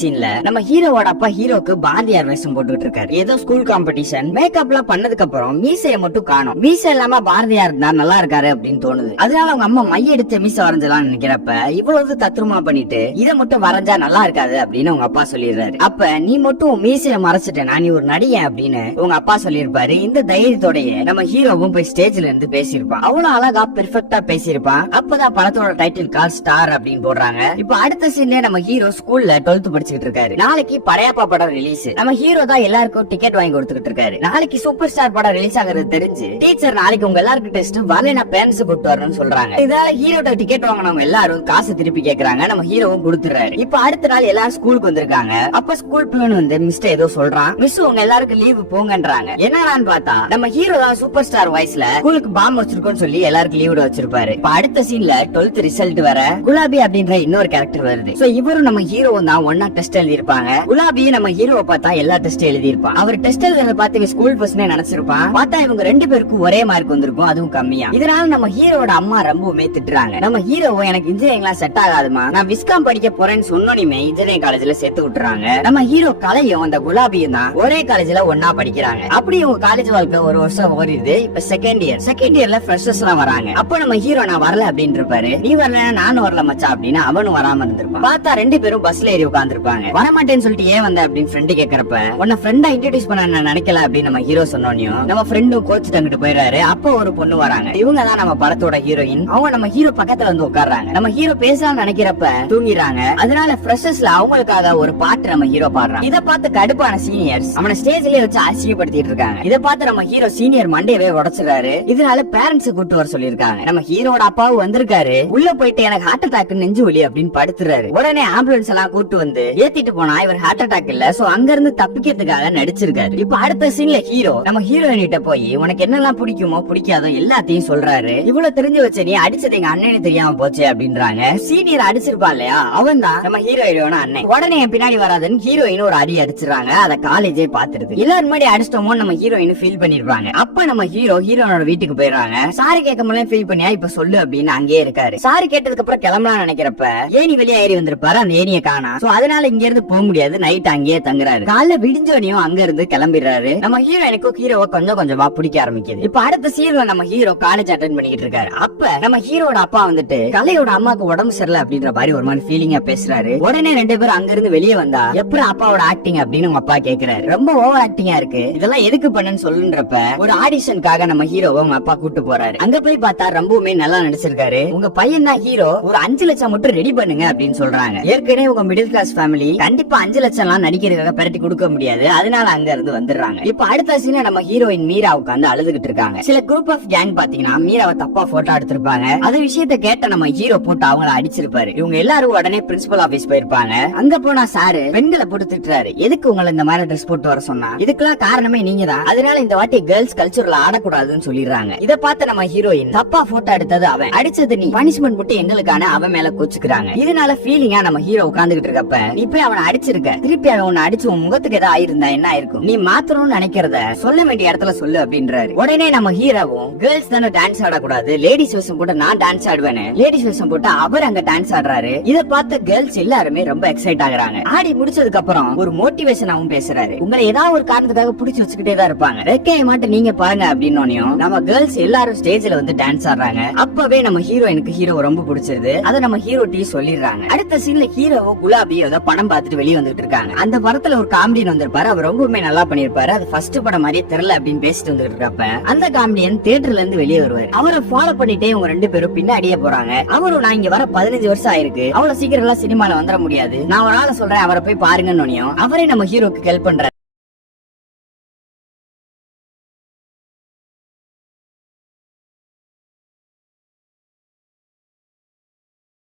சீன்ல நம்ம ஹீரோவோட அப்பா ஹீரோக்கு பாரதியார் வேஷம் போட்டுட்டு இருக்காரு. ஏதோ ஸ்கூல் காம்படிஷன் மேக்கப் எல்லாம் பண்ணதுக்கு அப்புறம் மீசைய மட்டும் காணும். மீசை இல்லாம பாரதியார் இருந்தா நல்லா இருக்காரு அப்படின்னு தோணுது. அதனால அவங்க அம்மா மைய எடுத்து மீசை வரைஞ்சலாம்னு நினைக்கிறப்ப இவ்வளவு தத்ரூமா பண்ணிட்டு இதை மட்டும் வரைஞ்சா நல்லா இருக்காது அப்படின்னு உங்க அப்பா சொல்லிடுறாரு. அப்ப நீ மட்டும் மீசைய மறைச்சிட்டேனா நீ ஒரு நடிகை அப்படின்னு உங்க அப்பா சொல்லியிருப்பாரு. இந்த தைரியத்தோடய நம்ம ஹீரோவும் போய் ஸ்டேஜ்ல இருந்து பேசியிருப்பான். அவ்வளவு அழகா பெர்ஃபெக்ட்டா பேசியிருப்பான். அப்பதான் படத்தோட டைட்டில் கால் ஸ்டார் அப்படின்னு போடுறாங்க. இப்ப அடுத்த சீன்ல நம்ம ஹீரோ ஸ்கூல்ல 12th படிச்சுட்டு இருக்காரு. நாளைக்கு படையப்பா படம் ரிலீஸ். நம்ம ஹீரோ தான் எல்லாருக்கும் டிக்கெட் வாங்கி கொடுத்துட்டு இருக்காரு. நாளைக்கு சூப்பர் ஸ்டார் படம் ரிலீஸ் ஆகிறது தெரிஞ்சு டீச்சர் நாளைக்கு உங்க எல்லாருக்கும் டெஸ்ட் வரலைனா பேரண்ட்ஸ் கூட்டு வரணும்னு சொல்றாங்க. இதனால ஹீரோட டிக்கெட் வாங்கினவங்க எல்லாரும் காசு திருப்பி கேக்குறாங்க. நம்ம ஹீரோவும் கொடுத்துறாரு. இப்ப அடுத்த நாள் எல்லாரும் ஸ்கூலுக்கு வந்திருக்காங்க. அப்ப ஸ்கூல் பிளான் வந்து மிஸ்டர் ஏதோ சொல்றான். மிஸ் உங்க எல்லாருக்கும் லீவு போங்கன்றாங்க. என்னன்னு பார்த்தா நம்ம ஹீரோ தான் சூப்பர் ஸ்டார் வாய்ஸ்ல ஸ்கூலுக்கு பாம் வச்சிருக்கோம்னு சொல்லி எல்லாருக்கும் லீவ் வச்சிருப்பாரு. இப்ப அடுத்த சீன்ல 12th ரிசல்ட் வர குலாபி அப்படின்ற இன்னொரு கேரக்டர் வருது. சோ இவரும் நம்ம ஹீரோவும் தான் ஒன்னா டெஸ்ட் எழுதி இருப்பாங்க. குலாபி நம்ம ஹீரோவை பார்த்தா எல்லா டெஸ்ட் எழுதி இருப்பான். அவர் டெஸ்ட் எழுதுறத பார்த்து ஸ்கூல் பர்சனே நினைச்சிருப்பான். பார்த்தா இவங்க ரெண்டு பேருக்கும் ஒரே மார்க் வந்திருக்கும், அதுவும் கம்மியா. இதனால நம்ம ஹீரோட அம்மா ரொம்பவுமே திட்டுறாங்க. நம்ம ஹீரோவை எனக்கு இன்ஜினியரிங் எல்லாம் செட் ஆகாதுமா, நான் விஸ்காம் படிக்க போறேன்னு சொன்னோனிமே இன்ஜினியரிங் காலேஜ்ல சேர்த்து விட்டுறாங்க. நம்ம ஹீரோ கலையும் அந்த குலாபியும் தான் ஒரே காலேஜ்ல ஒன்னா படிக்கிறாங்க. அப்படி உங்க காலேஜ் வாழ்க்கை ஒரு வருஷம் ஓடிடுது. இப்ப செகண்ட் இயர்ல ஃப்ரெஷர்ஸ் எல்லாம் வராங்க. அப்ப நம்ம ஹீரோ நான் வரல அப்படின்னு இருப்பாரு. நீ வரல நானும் வரல மச்சா அப்படின்னு அவனும் வராம இருந்திருப்பான். பார்த்தா ரெண்டு பேரும் பஸ்ல ஏறி உட்கார்ந்துருப்பாங்க. வரமாட்டேன்னு சொல்லிட்டு ஏன் வந்த அப்படின்னு ஃப்ரெண்டு கேக்குறப்ப உன்னை ஃப்ரெண்டா இன்ட்ரோடியூஸ் பண்ண நான் நினைக்கல அப்படின்னு நம்ம ஹீரோ சொன்னோனையும் நம்ம ஃப்ரெண்டும் கோச்சு தங்கிட்டு போயிடுறாரு. அப்போ ஒரு பொண்ணு வராங்க. இவங்க தான் நம்ம படத்தோட ஹீரோயின். அவங்க நம்ம ஹீரோ பக்கத்துல வந்து உட்கார்றாங்க. நம்ம ஹீரோ பேசலாம்னு நினைக்கிறப்ப தூங்கிடுறாங்க. அதனால ஃப்ரெஷர்ஸ்ல அவங்களுக்காக ஒரு பாட்டு நம்ம ஹீரோ பாடுறான். இதை பார்த்து கடுப்பான சீனியர்ஸ் அவனை ஸ்டேஜ்லயே வச்சு அசிங்கப்படுத்திட்டு இருக்காங்க. இதை பார்த்து நம்ம ஹீரோ சீனியர் மண்டையவே உடைச்சிடறாரு. இதனால பேரண்ட்ஸ் கூட்டு வர சொல்லிருக்காங்க. நம்ம ஹீரோட அப்பாவும் வந்திருக்காரு. உள்ள போயிட்டு எனக்கு ஹார்ட் அட்டாக் நெஞ்சு வலி அப்படின்னு படுத்துறாரு. உடனே ஆம்புலன்ஸ் எல்லாம் கூட்டு வந்து ஏத்திட்டு போனா இவர் ஹார்ட் அட்டாக் இல்ல, சோ அங்க இருந்து தப்பிக்கிறதுக்காக நடிச்சிருக்காரு. இப்ப அடுத்த சீன்ல ஹீரோ நம்ம ஹீரோயின் கிட்ட போய் உனக்கு என்னெல்லாம் பிடிக்குமோ பிடிக்காதோ எல்லாத்தையும் சொல்றாரு. இவ்வளவு தெரிஞ்சு வச்ச நீ அடிச்சது எங்க அண்ணனு தெரியாம போச்சு அப்படின்றாங்க. சீனியர் அடிச்சிருப்பா இல்லையா, அவன் தான் நம்ம ஹீரோயினோட அண்ணன். உடனே என் பின்னாடி வராதுன்னு ஹீரோயின் ஒரு அடி அடிச்சிடறாங்க. அத காலேஜே பாத்துருது. எல்லாரும் முன்னாடி அடிச்சிட்டோமோ நம்ம ஹீரோயின் ஃபீல் பண்ணிருப்பாங்க. அப்ப நம்ம ஹீரோனோட வீட்டுக்கு போயிடுறாங்க. சாரி கேட்க முடியல ஃபீல் பண்ணியா இப்ப சொல்லு அப்படின்னு அங்கேயே இருக்காரு. சாரி கேட்டதுக்கு அப்புறம் கிளம்பலாம் நினைக்கிறப்ப ஏனி வெளியே ஏறி வந்திருப்பாரு. அந்த ஏனியை காணா. சோ அதனால இங்க இருந்து போக முடியாது. நைட் அங்கேயே தங்குறாரு. காலைல விடிஞ்சோனையும் அங்க இருந்து கிளம்பிடுறாரு. நம்ம ஹீரோயினுக்கு ஹீரோவை கொஞ்சம் கொஞ்சமா பிடிக்க ஆரம்பிக்குது. இப்ப அடுத்த சீன்ல நம்ம ஹீரோ காலேஜ் அட்டெண்ட் பண்ணிட்டு இருக்காரு. அப்ப நம்ம ஹீரோட அப்பா வந்துட்டு கலையோட அம்மாக்கு உடம்பு சரியில்லை அப்படின்ற மாதிரி ஒரு மாதிரி ஃபீலிங்கா பேசுறாரு. உடனே ரெண்டு பேரும் அங்க இருந்து வெளியே வந்தா எப்படி அப்பாவோட ஆக்டிங் அப்படின்னு உங்க அப்பா கேக்குறாரு. ரொம்ப ஓவர் ஆக்டிங்கா இருக்கு, இதெல்லாம் எதுக்கு பண்ணுன்னு சொல்லுன்றப்ப ஒரு ஆடிஷனுக்காக நம்ம ஹீரோவை உங்க அப்பா கூட்டு போறாரு. அங்க போய் பார்த்தா ரொம்பவுமே நல்லா நடிச்சிருக்காரு. உங்க பையன் தான் ஹீரோ, ஒரு 5 லட்சம் மட்டும் ரெடி பண்ணுங்க அப்படின்னு சொல்றாங்க. ஏற்கனவே உங்க மிடில் கிளாஸ் ஃபேமிலி கண்டிப்பா 5 லட்சம் எல்லாம் நடிக்கிறதுக்காக பரட்டி கொடுக்க முடியாது. அதனால அங்க இருந்து வந்துடுறாங்க. இப்ப அடுத்த சீன்ல நம்ம ஹீரோயின் மீரா உட்கார்ந்து அழுதுகிட்டு இருக்காங்க. சில குரூப் ஆஃப் கேங் பாத்தீங்கன்னா மீராவை தப்பா போட்டோ எடுத்திருப்பாங்க. அந்த விஷயத்த கேட்ட நம்ம ஹீரோ போட்டு அவங்கள அடிச்சிருப்பாரு. இவங்க எல்லாரும் உடனே பிரின்சிபல் ஆபீஸ் போயிருப்பாங்க. அங்க போனா சாரு பெண்களை போட்டு திட்டுறாரு. எதுக்கு உங்களை இந்த மாதிரி ட்ரெஸ் போட்டு வர சொன்னா, இதுக்கெல்லாம் காரணமே நீங்க தான், அதனால இந்த வாட்டி கேர்ள்ஸ் கல்ச்சர்ல ஆடக்கூடாதுன்னு சொல்லிடுறாங்க. இத பார்த்து நம்ம ஹீரோயின் தப்பா போட்டோ எடுத்தது அவன், அடிச்சது நீ, பனிஷ்மெண்ட் மட்டும் எங்களுக்கான அவன் மேல கோச்சுக்கிறாங்க. இதனால ஃபீலிங்கா நம்ம ஹீரோ உட்கார்ந்துகிட்டு இருக்கப்ப நீ போய் அவனை அடிச்சிருக்க, திருப்பி அவன் உன்னை அடிச்சு உன் முகத்துக்கு ஏதாவது ஆயிருந்தா என்ன ஆயிருக்கும், நீ மாத்தணும்னு நினைக்கிறத சொல்ல வேண்டிய இடத்துல சொல்லு அப்படின்றாரு. உடனே நம்ம ஹீரோவும் கேர்ள்ஸ் தானே டான்ஸ் ஆடக்கூடாது, லேடிஸ் வேஷம் போட்டு நான் டான்ஸ் ஆடுவேன், லேடிஸ் வேஷம் போட்டு அவர் அங்க டான்ஸ் ஆடுறாரு. இத பார்த்து கேர்ள்ஸ் எல்லாருமே ரொம்ப எக்ஸைட் ஆகுறாங்க. ஆடி முடிச்சதுக்கு அப்புறம் ஒரு மோட்டிவேஷனாவும் பேசுறாரு. உங்களை ஏதாவது ஒரு காரணத்துக்காக பிடிச்சு வச்சுக்கிட்டே தான் இருப்பாங்க, ரெக்கைய மாட்ட நீங்க பாருங்க அப்படின்னு நம்ம கேர்ள்ஸ் எல்லாரும் ஸ்டேஜ்ல வந்து டான்ஸ் ஆடுறாங்க. அப்பவே நம்ம ஹீரோயினுக்கு ஹீரோ ரொம்ப பிடிச்சிருது. அத நம்ம ஹீரோ டீ சொல்லிடுறாங்க. அடுத்த சீன்ல ஹீரோவோ குலாபி ஏதோ படம் பார்த்துட்டு வெளியே வந்துட்டு இருக்காங்க. அந்த படத்துல ஒரு காமெடியன் வந்திருப்பாரு. அவர் ரொம்பவுமே நல்லா பண்ணிருப்பாரு. அது ஃபர்ஸ்ட் படம் மாதிரியே தெரியல அப்படின்னு பேசிட்டு வந்துட்டு இருக்கப்ப அந்த காமெடியன் தியேட்டர்ல இருந்து வெளியே வருவாரு. அவரை ஃபாலோ பண்ணிட்டே இவங்க ரெண்டு பேரும் பின்னாடியே போறாங்க. அவரும் நான் இங்க வர 15 வருஷம் ஆயிருக்கு, அவ்வளவு சீக்கிரம் எல்லாம் சினிமால வந்துட முடியாது, நான் ஒரு ஆளை சொல்றேன் அவரை போய் பாருங்கன்னு அவரே நம்ம ஹீரோக்கு ஹெல்ப் பண்றாரு.